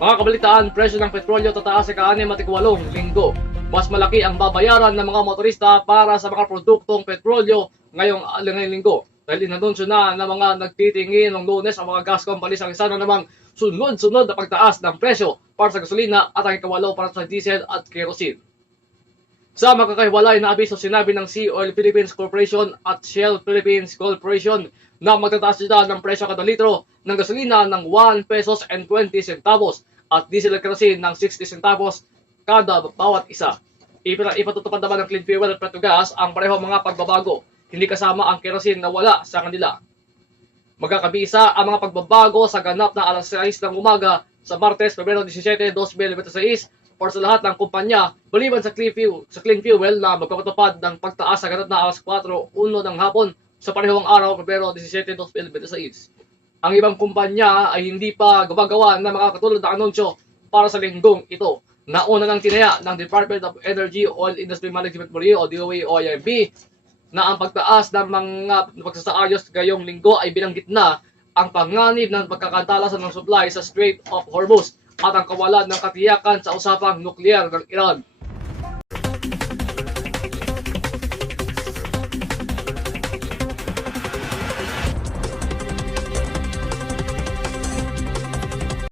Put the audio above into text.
Mga kabalitaan, presyo ng petrolyo tataas sa ka-6 linggo. Mas malaki ang babayaran ng mga motorista para sa mga produktong petrolyo ngayong linggo. Dahil inanunsyo na ng mga nagtitingin ng Lunes ang mga gas companies ang isa na namang sunod-sunod na pagtaas ng presyo para sa gasolina at ang ikawalo para sa diesel at kerosene. Sa magkakahiwalay na abiso, sinabi ng Sea Oil Philippines Corporation at Shell Philippines Corporation na magtataas sila ng presyo kada litro ng gasolina ng 1 pesos and 20 centavos at diesel at kerosene ng 60 centavos kada bawat isa. Ipatutupad naman ng Clean Fuel at Petrogas ang parehong mga pagbabago, hindi kasama ang kerosene na wala sa kanila. Magkakabisa ang mga pagbabago sa ganap na alas 6 ng umaga sa Martes, Pebrero 17, 2026 para sa lahat ng kumpanya, maliban sa Clean Fuel na magpapatupad ng pagtaas sa ganap na alas 4:01 ng hapon sa parehong araw, Pebrero 17, 2026. Ang ibang kumpanya ay hindi pa gumagawa ng mga katulad na anunsyo para sa linggong ito. Nauna nang tinaya ng Department of Energy Oil Industry Management Bureau o DOE o IMB na ang pagtaas ng mga pagsasaayos ngayong linggo ay binanggit na ang panganib ng pagkakantalasan ng supply sa Strait of Hormuz at ang kawalan ng katiyakan sa usapang nuklear ng Iran.